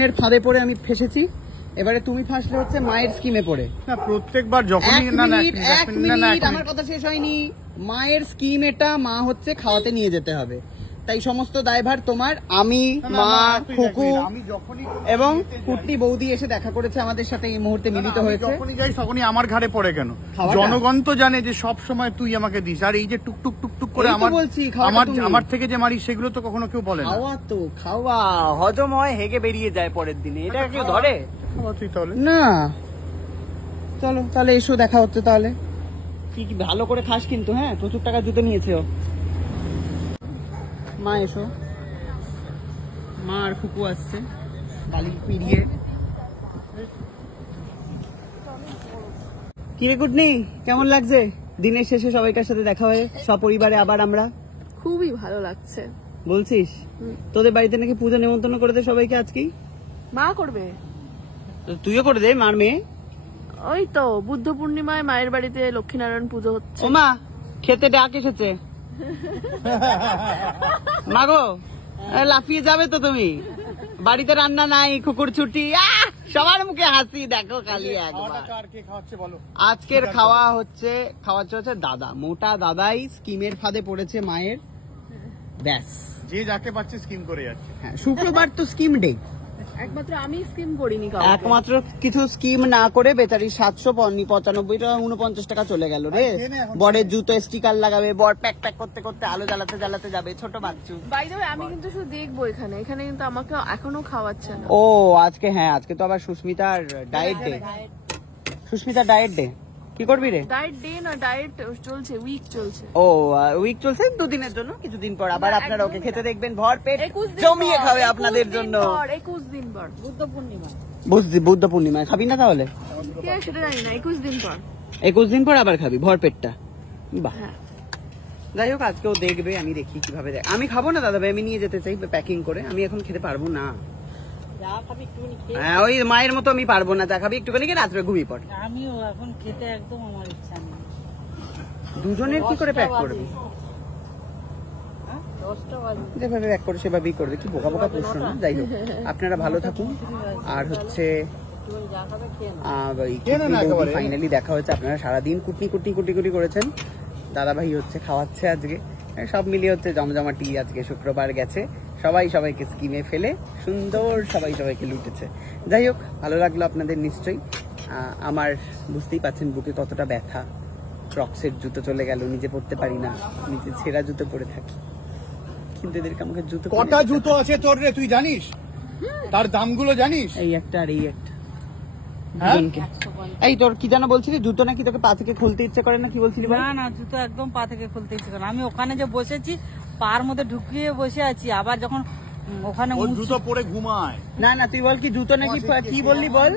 স্কিমের ফাঁদে পড়ে আমি ফেসেছি, এবারে তুমি ফাঁসলে হচ্ছে মায়ের স্কিমে পড়ে। না প্রত্যেকবার যখনই আমার কথা শেষ হয়নি। মায়ের স্কিম এটা, মা হচ্ছে খাওয়াতে নিয়ে যেতে হবে, তাই সমস্ত দায়ভার তোমার। আমি, মা, খুকু এবং কুট্টি বৌদি এসে দেখা করেছে আমাদের সাথে, এই মুহূর্তে মিলিত হয়েছে। যখনই যাই তখনই আমার ঘাড়ে পড়ে কেন? জনগণ তো জানে যে সব সময় তুই আমাকে দিস, আর এই যে টুকটুক টুকটুক করে আমার থেকে যে মারিস সেগুলো তো কখনো কেউ বলে না। খাওয়া তো খাওয়া হজম হয়, হেগে বেরিয়ে যায় পরের দিনে, এটা কেউ ধরে না। চলো তাহলে এসো, দেখা হচ্ছে তাহলে। কি ভালো করে খাস কিন্তু, হ্যাঁ প্রচুর টাকা জুতো নিয়েছে ও। মা এসো, মা আর খুকু আসছে বালি পিড়িয়ে। কি রে গুডনি, কেমন লাগছে দিনের শেষে সবাইকার সাথে দেখা হয়ে সপরিবারে আবার আমরা? খুবই ভালো লাগছে। বলছিস তোদের বাড়িতে নাকি পুজো নেমন্তন্ন করে দে সবাইকে আজকেই? মা করবে, তুইও করে দে, মার মেয়ে। ওই তো বুদ্ধ পূর্ণিমায় মায়ের বাড়িতে লক্ষ্মীনারায়ণ পুজো হচ্ছে। ও মা, খেতে ডাক এসেছে। মাগো লাফিয়ে যাবে তো তুমি, বাড়িতে রান্না নাই, কুকুর ছুটি, সবার মুখে হাসি দেখো খালি একবার। আজকের খাওয়াচ্ছে দাদা, মোটা দাদাই স্কিমের ফাঁদে পড়েছে মায়ের, ব্যাস যে যাকে পাচ্ছে স্কিম করে যাচ্ছে। হ্যাঁ, শুক্রবার তো স্কিম ডে, একমাত্র আমি স্কিম করিনি, একমাত্র কিছু স্কিম না করে বেচারি 795 টাকা 49 টাকা চলে গেল রে। বরের জুতো স্টিকার লাগাবে, বর প্যাক প্যাক করতে করতে আলো জ্বালাতে জ্বালাতে যাবে, ছোট বাচ্চু। বাই দ্য ওয়ে আমি কিন্তু শুধু দেখবো, এখানে কিন্তু আমাকে এখনো খাওয়াচ্ছে না। ও আজকে, হ্যাঁ আজকে তো আবার সুস্মিতার ডায়েট ডে। সুস্মিতার ডায়েট ডে, কি করবি রে? ডায়েট ডে না, ডায়েট চলছে, উইক চলছে। ও উইক চলছে, দুদিনের জন্য, কিছুদিন পর আবার আপনারা ওকে খেতে দেখবেন ভর পেট জমিয়ে খাবে আপনাদের জন্য। 21 দিন পর বুদ্ধ পূর্ণিমা। বুদ্ধ পূর্ণিমায় খাবি না তাহলে? সেটা জানি না, 21 দিন পর। 21 দিন পর আবার খাবি ভর পেটটা? বাহ, যাই হোক আজকেও দেখবে, আমি দেখি কিভাবে। আমি খাবো না দাদা ভাই, আমি নিয়ে যেতে চাই প্যাকিং করে, আমি এখন খেতে পারবো না। হ্যাঁ ওই মায়ের মতো আমি পারবো না, যা খাবি একটুখানি রাত্রে ঘুমিয়ে পড়। আমিও এখন খেতে একদম আমার ইচ্ছা নেই। দুজনের কি করে প্যাক করবি? যেভাবে প্যাক করে সেভাবেই করবে, কি বোকা বোকা প্রশ্ন না। যাই হোক আপনারা ভালো থাকুন। আর হচ্ছে ফাইনালি দেখা হয়েছে, আপনারা সারাদিন কুটনি কুটনি কুটি কুটি করেছেন, দাদা ভাই হচ্ছে খাওয়াচ্ছে আজকে, সব মিলিয়ে হচ্ছে জমজমাটি। আজকে শুক্রবার গেছে, সবাই সবাইকে স্কিমে ফেলে সুন্দর সবাই সবাইকে লুটেছে। যাই হোক ভালো লাগলো আপনাদের নিশ্চয়ই। আমার বুঝতেই পাচ্ছেন বুকে কতটা ব্যথা, ক্রক্সের জুতো চলে গেল, নিজে পড়তে পারি না, নিজে ছেঁড়া জুতো পরে থাকি, কিন্তু এদেরকে আমাকে জুতো। কটা জুতো আছে তোর রে তুই জানিস? তার দামগুলো জানিস? এই একটা আর এই একটা। এই তোর কি জানা বলছিলি, জুতো নাকি তোকে পা থেকে খুলতে ইচ্ছে করে না, কি বলছিলি? না না, জুতো একদম পা থেকে খুলতে ইচ্ছে করে। আমি ওখানে যে বসেছি পার মধ্যে ঢুকিয়ে বসে আছি, আবার যখন ওখানে জুতো পরে ঘুমায়। না না তুই বল, কি জুতো নাকি কি বললি বল,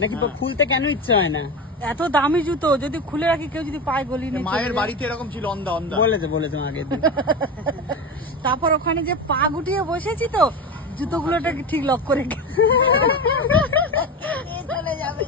নাকি খুলতে কেন ইচ্ছে হয় না? এত দামি জুতো যদি খুলে রাখি কেউ যদি পায়ে গলি নেই। মায়ের বাড়িতে এরকম ছিল, অন্ধা অন্ধা বলেছে আগে। তারপর ওখানে যে পা গুটিয়ে বসেছি তো, জুতোগুলোটা ঠিক লক করে চলে যাবে।